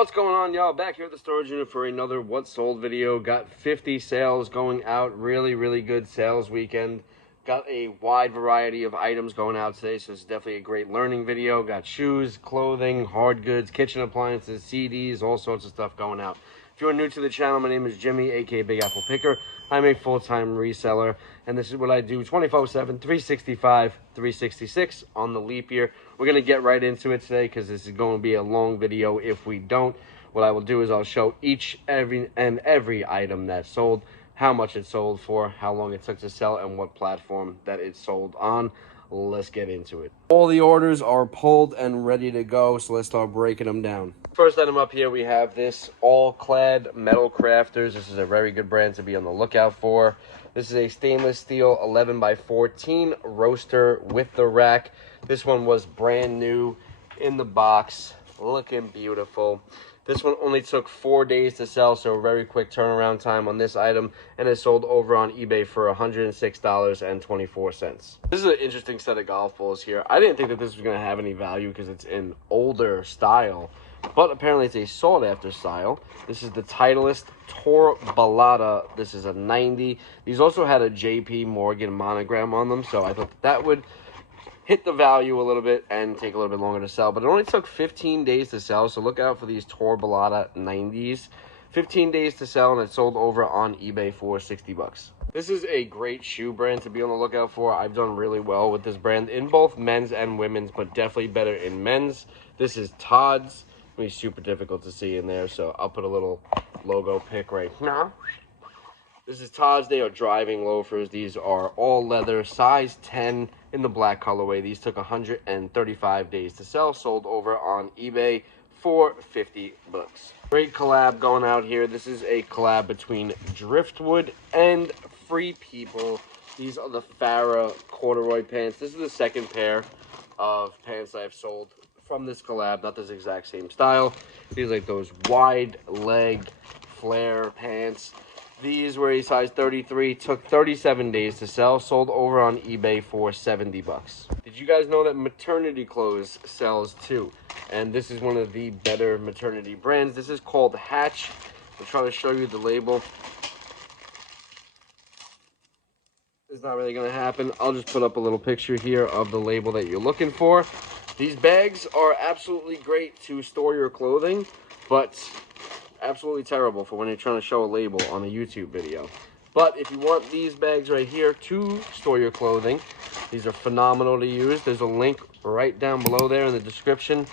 What's going on, y'all? Back here at the storage unit for another What Sold video. Got 50 sales going out. Really good sales weekend. Got a wide variety of items going out today, so it's definitely a great learning video. Got shoes, clothing, hard goods, kitchen appliances, CDs, all sorts of stuff going out. If you're new to the channel, my name is Jimmy, aka Big Apple Picker. I'm a full-time reseller, and this is what I do 24/7, 365, 366 on the leap year. We're going to get right into it today because this is going to be a long video if we don't. What I will do is I'll show every item that sold, how much it sold for, how long it took to sell, and what platform that it sold on. Let's get into it. All the orders are pulled and ready to go, so let's start breaking them down. First item up here, we have this all-clad metal crafters. This is a very good brand to be on the lookout for. This is a stainless steel 11x14 roaster with the rack. This one was brand new in the box, looking beautiful. This one only took 4 days to sell, so a very quick turnaround time on this item, and it sold over on eBay for $106.24. This is an interesting set of golf balls here. I didn't think that this was going to have any value because it's an older style, but apparently it's a sought-after style. This is the Titleist Tour Ballata. This is a 90. These also had a JP Morgan monogram on them, so I thought that would hit the value a little bit and take a little bit longer to sell, but it only took 15 days to sell, so look out for these Tour Ballata 90s. 15 days to sell, and it sold over on eBay for 60 bucks. This is a great shoe brand to be on the lookout for. I've done really well with this brand in both men's and women's, but definitely better in men's. This is Todd's. It's going to be super difficult to see in there, so I'll put a little logo pic right now. This is Todd's. They are driving loafers. These are all leather, size 10 in the black colorway. These took 135 days to sell, sold over on eBay for 50 bucks. Great collab going out here. This is a collab between Driftwood and Free People. These are the Farrah corduroy pants. This is the second pair of pants I've sold from this collab, not this exact same style. These are like those wide leg flare pants. These were a size 33, took 37 days to sell, sold over on eBay for 70 bucks. Did you guys know that maternity clothes sells too? And this is one of the better maternity brands. This is called Hatch. I'll try to show you the label. It's not really going to happen. I'll just put up a little picture here of the label that you're looking for. These bags are absolutely great to store your clothing, but absolutely terrible for when you're trying to show a label on a YouTube video. But if you want these bags right here to store your clothing, these are phenomenal to use. There's a link right down below there in the description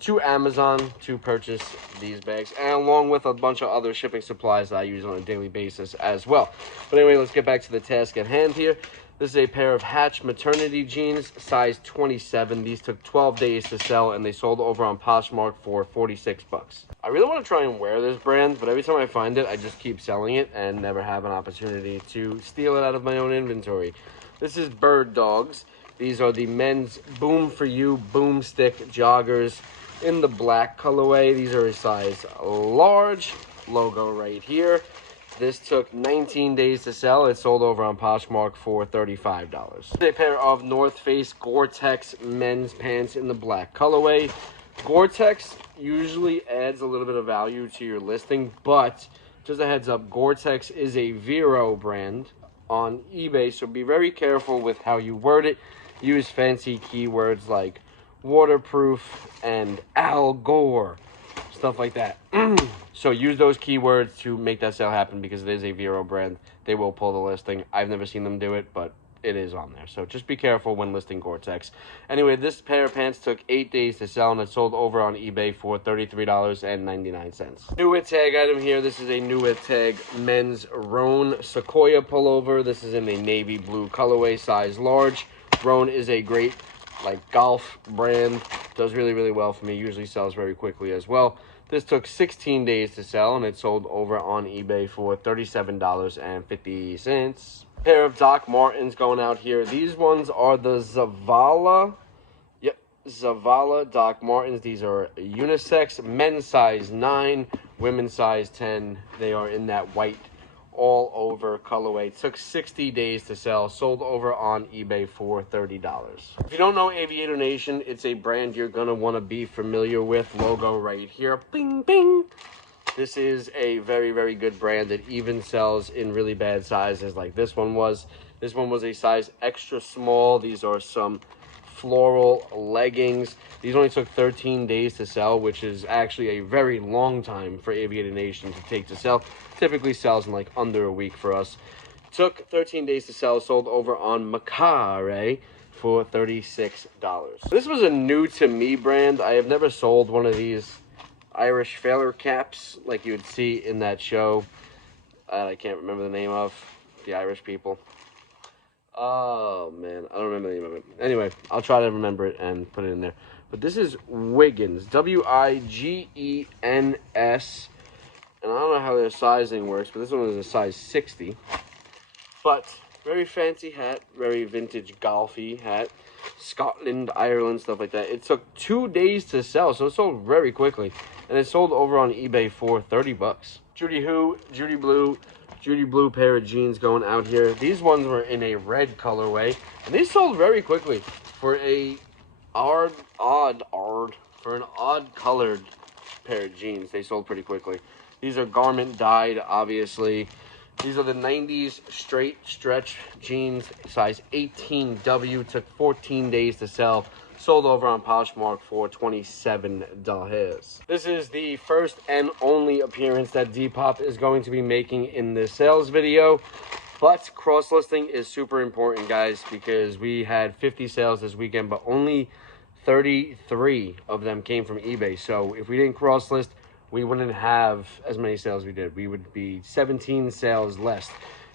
to Amazon to purchase these bags, and along with a bunch of other shipping supplies that I use on a daily basis as well. But anyway, let's get back to the task at hand here. This is a pair of Hatch maternity jeans, size 27. These took 12 days to sell, and they sold over on Poshmark for 46 bucks. I really want to try and wear this brand, but every time I find it, I just keep selling it and never have an opportunity to steal it out of my own inventory. This is Bird Dogs. These are the men's Boom For You Boomstick joggers in the black colorway. These are a size large. Logo right here. This took 19 days to sell. It sold over on Poshmark for $35. A pair of North Face Gore-Tex men's pants in the black colorway. Gore-Tex usually adds a little bit of value to your listing, but just a heads up, Gore-Tex is a Vero brand on eBay, so be very careful with how you word it. Use fancy keywords like waterproof and Al Gore, stuff like that. So use those keywords to make that sale happen because it is a Vero brand. They will pull the listing. I've never seen them do it, but it is on there. So just be careful when listing Gore-Tex. Anyway, this pair of pants took 8 days to sell, and it sold over on eBay for $33.99. New It Tag item here. This is a New It Tag men's Roan Sequoia pullover. This is in a navy blue colorway, size large. Roan is a great golf brand. Does really well for me. Usually sells very quickly as well. This took 16 days to sell, and it sold over on eBay for $37.50. Pair of Doc Martens going out here. These ones are the Zavala. Yep, Zavala Doc Martens. These are unisex. Men's size 9, women's size 10. They are in that white all over colorway. It took 60 days to sell. Sold over on eBay for $30. If you don't know Aviator Nation, it's a brand you're going to want to be familiar with. Logo right here. Bing, bing. This is a very, very good brand that even sells in really bad sizes like this one was. This one was a size extra small. These are some floral leggings. These only took 13 days to sell, which is actually a very long time for Aviator Nation to take to sell. Typically sells in like under a week for us. Took 13 days to sell. Sold over on Mercari for $36. This was a new to me brand. I have never sold one of these Irish feather caps like you would see in that show. I can't remember the name of the Irish people. Oh man, I don't remember the name of it. Anyway, I'll try to remember it and put it in there. But this is Wiggins, Wigens, and I don't know how their sizing works, but this one is a size 60. But very fancy hat, very vintage golfy hat. Scotland, Ireland, stuff like that. It took 2 days to sell, so it sold very quickly. And it sold over on eBay for $30. Judy Blue pair of jeans going out here. These ones were in a red colorway, and these sold very quickly for an odd colored pair of jeans. They sold pretty quickly. These are garment dyed, obviously. These are the 90s straight stretch jeans, size 18W. Took 14 days to sell. Sold over on Poshmark for $27. This is the first and only appearance that Depop is going to be making in this sales video. But cross-listing is super important, guys, because we had 50 sales this weekend, but only 33 of them came from eBay. So if we didn't cross-list, we wouldn't have as many sales we did. We would be 17 sales less.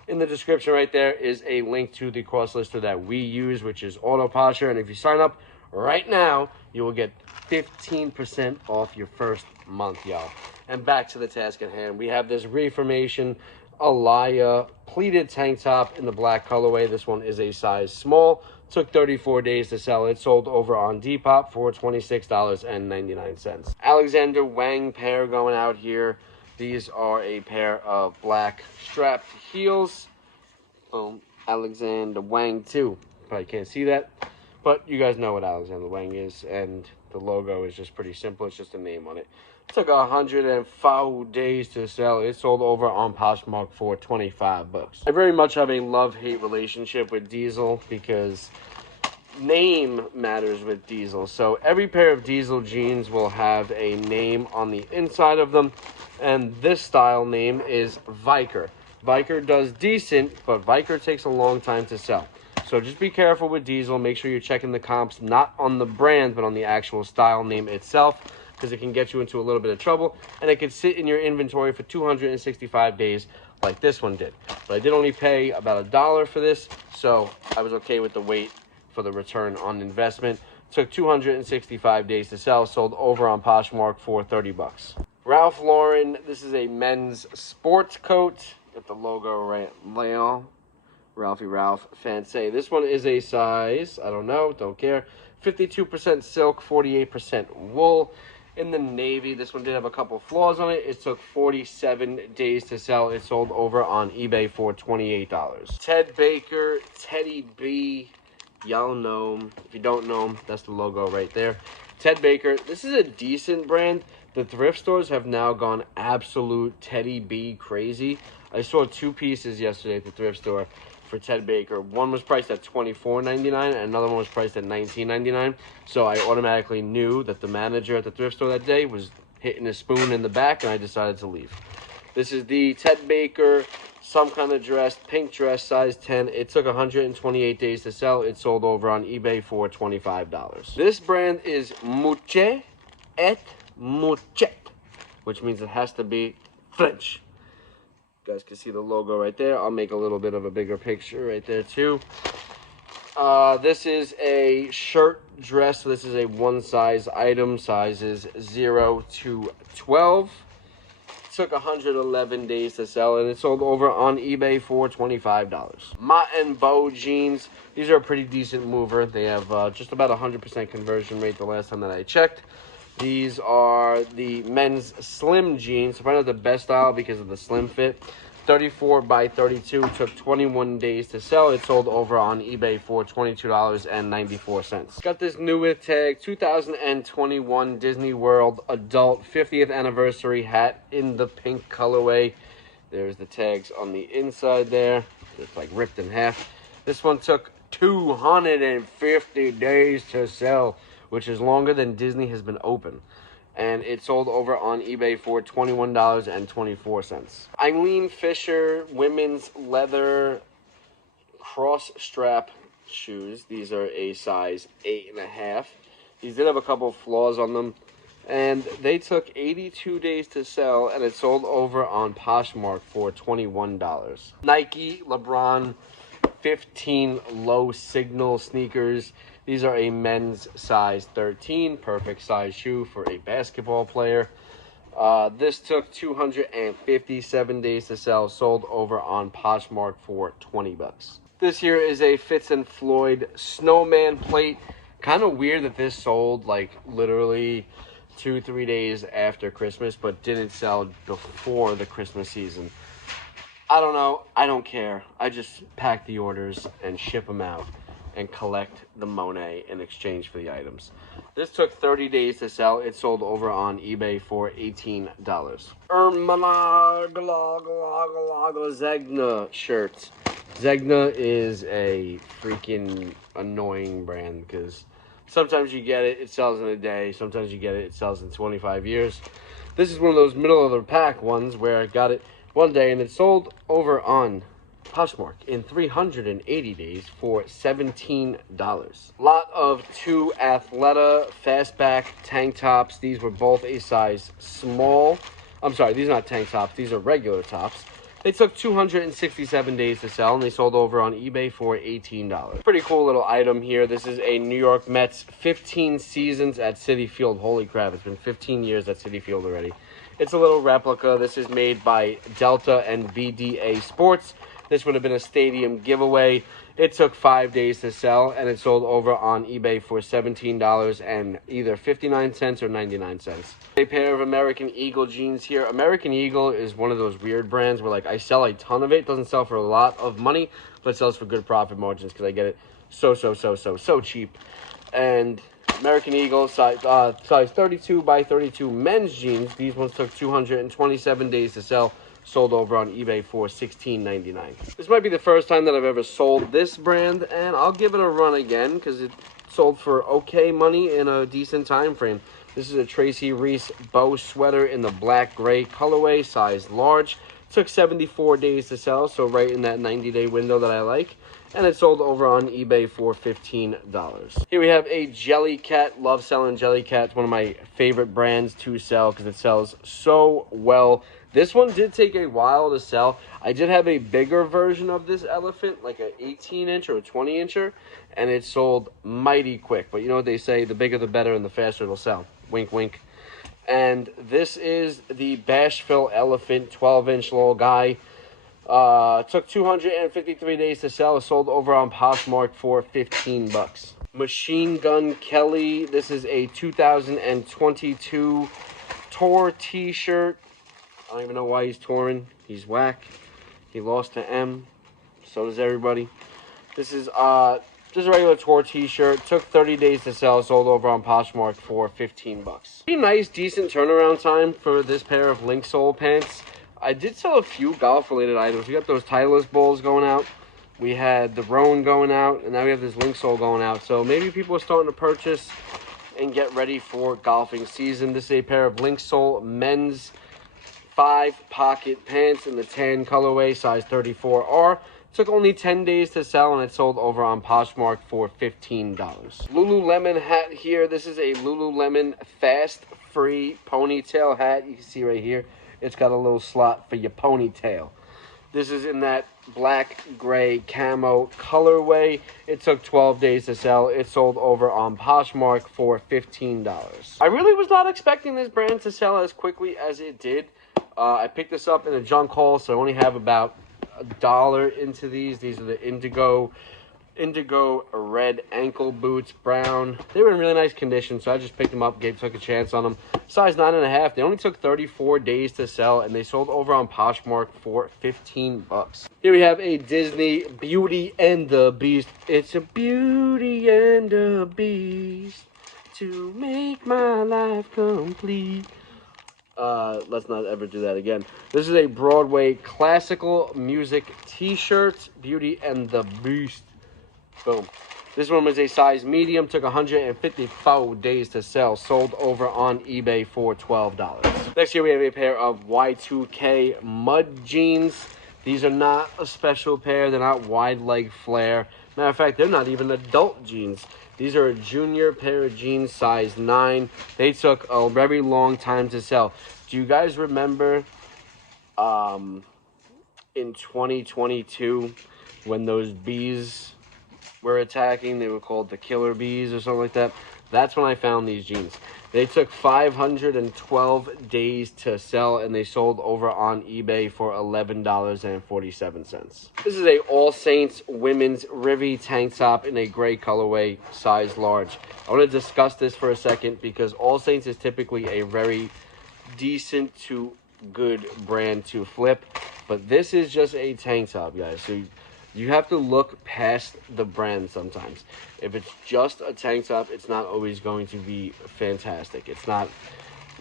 In the description right there is a link to the cross-lister that we use, which is AutoPosher. And if you sign up right now, you will get 15% off your first month, y'all. And back to the task at hand. We have this Reformation Alaya pleated tank top in the black colorway. This one is a size small. Took 34 days to sell. It sold over on Depop for $26.99. Alexander Wang pair going out here. These are a pair of black strapped heels. Alexander Wang too. Probably can't see that, but you guys know what Alexander Wang is, and the logo is just pretty simple. It's just a name on it. It took 104 days to sell. It sold over on Poshmark for $25. I very much have a love-hate relationship with Diesel because name matters with Diesel. So every pair of Diesel jeans will have a name on the inside of them, and this style name is Viker. Viker does decent, but Viker takes a long time to sell. So just be careful with Diesel. Make sure you're checking the comps, not on the brand, but on the actual style name itself, because it can get you into a little bit of trouble, and it could sit in your inventory for 265 days like this one did. But I did only pay about $1 for this, so I was okay with the wait for the return on investment. Took 265 days to sell. Sold over on Poshmark for $30. Ralph Lauren, this is a men's sports coat. Got the logo right there. Ralphie Ralph Fancy. This one is a size, I don't know, don't care. 52% silk, 48% wool. In the navy, this one did have a couple flaws on it. It took 47 days to sell. It sold over on eBay for $28. Ted Baker, Teddy B. Y'all know him. If you don't know him, that's the logo right there. Ted Baker, this is a decent brand. The thrift stores have now gone absolute Teddy B crazy. I saw 2 pieces yesterday at the thrift store for Ted Baker. One was priced at $24.99 and another one was priced at $19.99. So I automatically knew that the manager at the thrift store that day was hitting a spoon in the back, and I decided to leave. This is the Ted Baker some kind of dress, pink dress, size 10. It took 128 days to sell. It sold over on eBay for $25. This brand is Muche et Muchet, which means it has to be French. You guys can see the logo right there. I'll make a little bit of a bigger picture right there too. This is a shirt dress. So this is a one size item, sizes 0 to 12. It took 111 days to sell, and it sold over on eBay for $25. Mott and Bow jeans. These are a pretty decent mover. They have just about 100% conversion rate the last time that I checked. These are the men's slim jeans. Probably not the best style because of the slim fit. 34 by 32, took 21 days to sell. It sold over on eBay for $22.94. Got this new tag, 2021 Disney World Adult 50th Anniversary hat in the pink colorway. There's the tags on the inside there. It's like ripped in half. This one took 250 days to sell, which is longer than Disney has been open. And it sold over on eBay for $21.24. Eileen Fisher women's leather cross strap shoes. These are a size 8.5. These did have a couple of flaws on them, and they took 82 days to sell, and it sold over on Poshmark for $21. Nike LeBron 15 low signal sneakers. These are a men's size 13, perfect size shoe for a basketball player. This took 257 days to sell, sold over on Poshmark for $20. This here is a Fitz and Floyd snowman plate. Kind of weird that this sold like literally 2-3 days after Christmas, but didn't sell before the Christmas season. I don't know. I don't care. I just pack the orders and ship them out and collect the Monet in exchange for the items. This took 30 days to sell. It sold over on eBay for $18. Zegna shirts. Zegna is a freaking annoying brand because sometimes you get it, it sells in a day. Sometimes you get it, it sells in 25 years. This is one of those middle of the pack ones where I got it one day and it sold over on Poshmark in 380 days for $17. Lot of 2 Athleta fastback tank tops. These were both a size small. I'm sorry, these are not tank tops. These are regular tops. They took 267 days to sell, and they sold over on eBay for $18. Pretty cool little item here. This is a New York Mets 15 seasons at Citi Field. Holy crap, it's been 15 years at Citi Field already. It's a little replica. This is made by Delta and BDA Sports. This would have been a stadium giveaway. It took 5 days to sell, and it sold over on eBay for $17 and either 59 cents or 99 cents. A pair of American Eagle jeans here. American Eagle is one of those weird brands where like I sell a ton of it. It doesn't sell for a lot of money, but it sells for good profit margins because I get it so cheap. And American Eagle size 32 by 32 men's jeans. These ones took 227 days to sell. Sold over on eBay for $16.99. This might be the first time that I've ever sold this brand, and I'll give it a run again because it sold for okay money in a decent time frame. This is a Tracy Reese bow sweater in the black gray colorway, size large. Took 74 days to sell, so right in that 90-day window that I like. And it sold over on eBay for $15. Here we have a Jellycat. Love selling Jellycat. It's one of my favorite brands to sell because it sells so well. This one did take a while to sell. I did have a bigger version of this elephant, like an 18-inch or a 20-incher, and it sold mighty quick. But you know what they say, the bigger the better and the faster it'll sell. Wink, wink. And this is the Bashville Elephant 12-inch little guy. Took 253 days to sell. It sold over on Poshmark for $15. Machine Gun Kelly. This is a 2022 tour t-shirt. I don't even know why he's touring. He's whack. He lost to M. So does everybody. This is just a regular tour t-shirt. Took 30 days to sell. Sold over on Poshmark for $15. Pretty nice, decent turnaround time for this pair of link sole pants. I did sell a few golf-related items. We got those Titleist balls going out. We had the Roan going out. And now we have this link sole going out. So maybe people are starting to purchase and get ready for golfing season. This is a pair of link sole men's 5-pocket pants in the tan colorway, size 34R. Took only 10 days to sell, and it sold over on Poshmark for $15. Lululemon hat here. This is a Lululemon Fast Free ponytail hat. You can see right here, it's got a little slot for your ponytail. This is in that black gray camo colorway. It took 12 days to sell. It sold over on Poshmark for $15. I really was not expecting this brand to sell as quickly as it did. I picked this up in a junk haul, so I only have about $1 into these. These are the Indigo indigo red ankle boots, brown. They were in really nice condition, so I just picked them up, took a chance on them. Size 9.5. They only took 34 days to sell, and they sold over on Poshmark for 15 bucks. Here we have a Disney Beauty and the Beast. It's a beauty and a beast to make my life complete. Let's not ever do that again. This is a Broadway classical music t-shirt, Beauty and the Beast. Boom. This one was a size medium, took 154 days to sell, sold over on eBay for $12. Next here we have a pair of Y2K mud jeans. These are not a special pair. They're not wide leg flare. Matter of fact, they're not even adult jeans. These are a junior pair of jeans, size 9. They took a very long time to sell. Do you guys remember in 2022 when those bees were attacking? They were called the killer bees or something like that. That's when I found these jeans. They took 512 days to sell, and they sold over on eBay for $11.47. This is a All Saints women's Rivy tank top in a gray colorway, size large. I want to discuss this for a second because All Saints is typically a very decent to good brand to flip, but this is just a tank top, guys. So you have to look past the brand sometimes. If it's just a tank top, it's not always going to be fantastic. It's not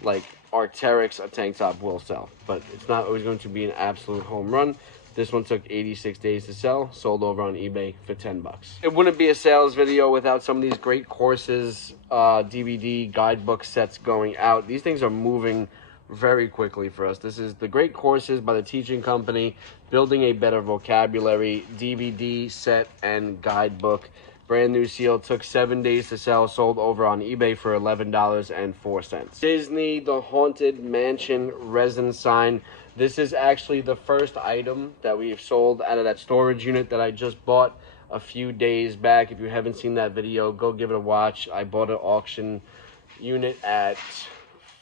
like Arc'teryx, a tank top will sell, but it's not always going to be an absolute home run. This one took 86 days to sell, sold over on eBay for 10 bucks. It wouldn't be a sales video without some of these great courses, DVD, guidebook sets going out. These things are moving very quickly for us. This is the Great Courses by the Teaching Company, Building a Better Vocabulary, DVD set and guidebook. Brand new seal, took 7 days to sell, sold over on eBay for $11.04. Disney The Haunted Mansion resin sign. This is actually the first item that we've sold out of that storage unit that I just bought a few days back. If you haven't seen that video, go give it a watch. I bought an auction unit at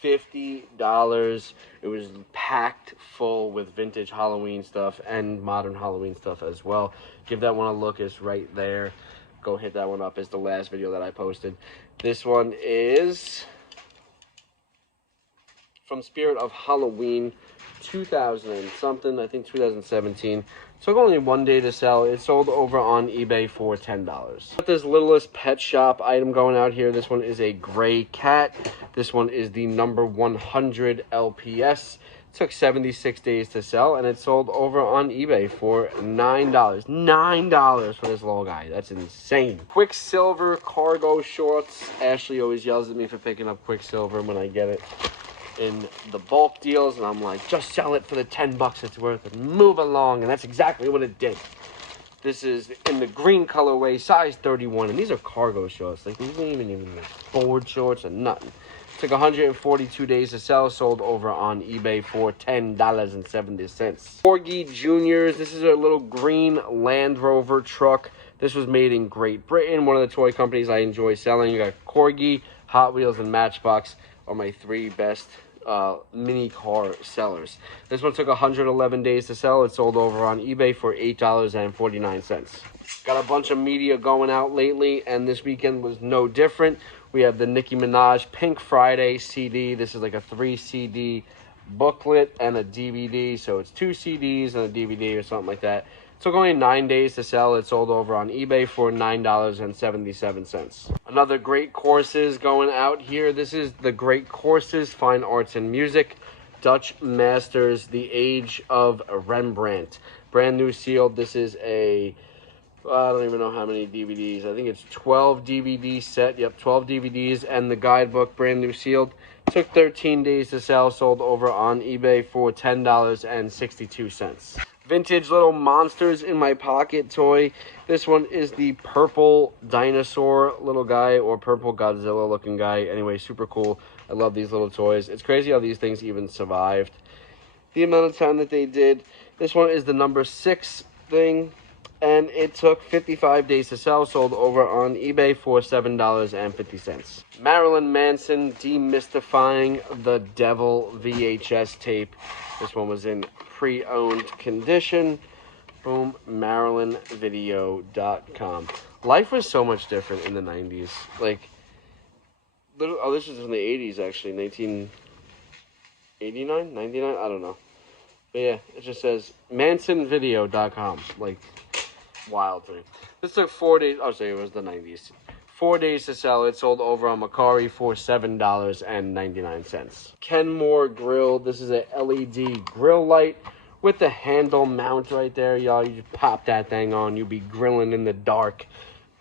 $50. It was packed full with vintage Halloween stuff and modern Halloween stuff as well. Give that one a look. It's right there. Go hit that one up. It's the last video that I posted. This one is from Spirit of Halloween 2000 and something, I think 2017. Took only 1 day to sell. It sold over on eBay for $10. Got this Littlest Pet Shop item going out here. This one is a gray cat. This one is the number 100 LPS. Took 76 days to sell, and it sold over on eBay for $9. $9 for this little guy. That's insane. Quicksilver cargo shorts. Ashley always yells at me for picking up Quicksilver when I get it in the bulk deals, and I'm like, just sell it for the 10 bucks it's worth and move along. And that's exactly what it did. This is in the green colorway, size 31, and these are cargo shorts. Like, these ain't even like board shorts or nothing. Took 142 days to sell, sold over on eBay for $10.70. Corgi Juniors. This is a little green Land Rover truck. This was made in Great Britain, one of the toy companies I enjoy selling. You got Corgi, Hot Wheels, and Matchbox are my three best mini car sellers. This one took 111 days to sell. It sold over on eBay for $8.49. Got a bunch of media going out lately, and this weekend was no different. We have the Nicki Minaj Pink Friday CD. This is like a 3 CD booklet and a DVD, so it's 2 CDs and a DVD or something like that. It took only 9 days to sell. It sold over on eBay for $9.77. Another Great Courses going out here. This is the Great Courses Fine Arts and Music Dutch Masters, The Age of Rembrandt. Brand new sealed. This is a, I don't even know how many DVDs. I think it's 12 DVD set. Yep, 12 DVDs and the guidebook, brand new sealed. Took 13 days to sell, sold over on eBay for $10.62. Vintage little monsters in my pocket toy. This one is the purple dinosaur little guy, or purple Godzilla looking guy. Anyway, super cool. I love these little toys. It's crazy how these things even survived the amount of time that they did. This one is the number 6 thing, and it took 55 days to sell, sold over on eBay for $7.50. Marilyn Manson, Demystifying the Devil VHS tape. This one was in pre-owned condition. Boom, MarylandVideo.com. Life was so much different in the 90s. Like, oh, this is in the 80s, actually. 1989? 99? I don't know. But yeah, it just says MansonVideo.com. Like, wild thing. This took 4 days. I'll say it was the 90s. 4 days to sell. It sold over on Mercari for $7.99. Kenmore Grill. This is a LED grill light with the handle mount right there, y'all. You just pop that thing on. You'll be grilling in the dark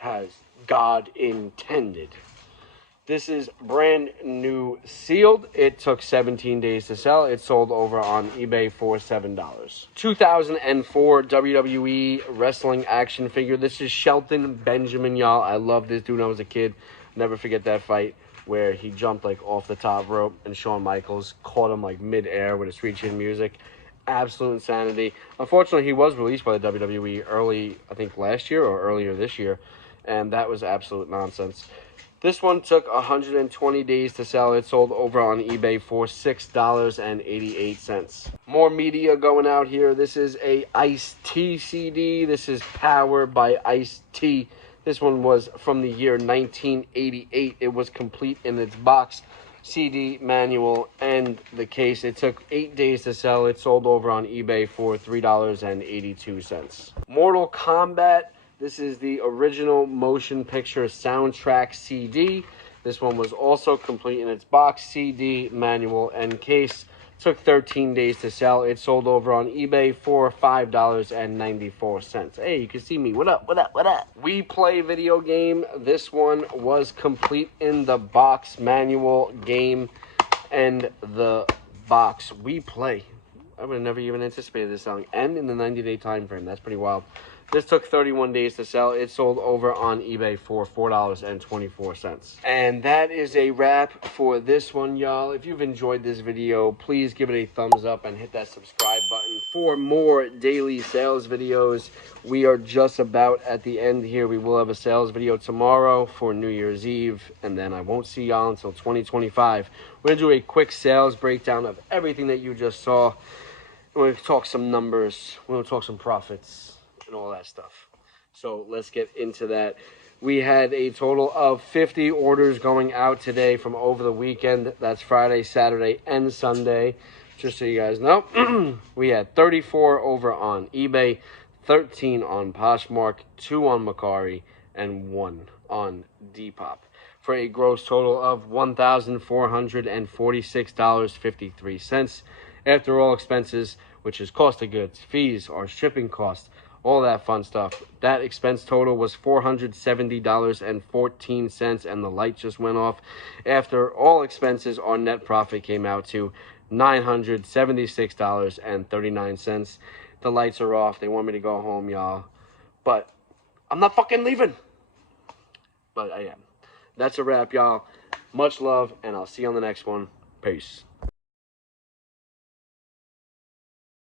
as God intended. This is brand new sealed. It took 17 days to sell. It sold over on eBay for $7. 2004 WWE wrestling action figure. This is Shelton Benjamin, y'all. I love this dude when I was a kid. Never forget that fight where he jumped like off the top rope and Shawn Michaels caught him like mid-air with a sweet chin music. Absolute insanity. Unfortunately, he was released by the WWE early, I think last year or earlier this year, and that was absolute nonsense. This one took 120 days to sell. It sold over on eBay for $6.88. More media going out here. This is a Ice-T CD. This is powered by Ice-T. This one was from the year 1988. It was complete in its box, CD, manual, and the case. It took 8 days to sell. It sold over on eBay for $3.82. Mortal Kombat. This is the original motion picture soundtrack CD. This one was also complete in its box, CD, manual, and case. Took 13 days to sell. It sold over on eBay for $5.94. Hey, you can see me. What up, what up, what up? We Play video game. This one was complete in the box, manual, game, and the box. We Play. I would have never even anticipated this selling. And in the 90-day time frame. That's pretty wild. This took 31 days to sell. It sold over on eBay for $4.24. And that is a wrap for this one, y'all. If you've enjoyed this video, please give it a thumbs up and hit that subscribe button for more daily sales videos. We are just about at the end here. We will have a sales video tomorrow for New Year's Eve, and then I won't see y'all until 2025. We're going to do a quick sales breakdown of everything that you just saw. We're going to talk some numbers. We're going to talk some profits and all that stuff. So let's get into that. We had a total of 50 orders going out today from over the weekend. That's Friday, Saturday, and Sunday. Just so you guys know, we had 34 over on eBay, 13 on Poshmark, 2 on Mercari, and 1 on Depop, for a gross total of $1,446.53. After all expenses, which is cost of goods, fees, or shipping costs, all that fun stuff, that expense total was $470.14, and the light just went off. After all expenses, our net profit came out to $976.39. The lights are off. They want me to go home, y'all. But I'm not fucking leaving. But I am. That's a wrap, y'all. Much love, and I'll see you on the next one. Peace.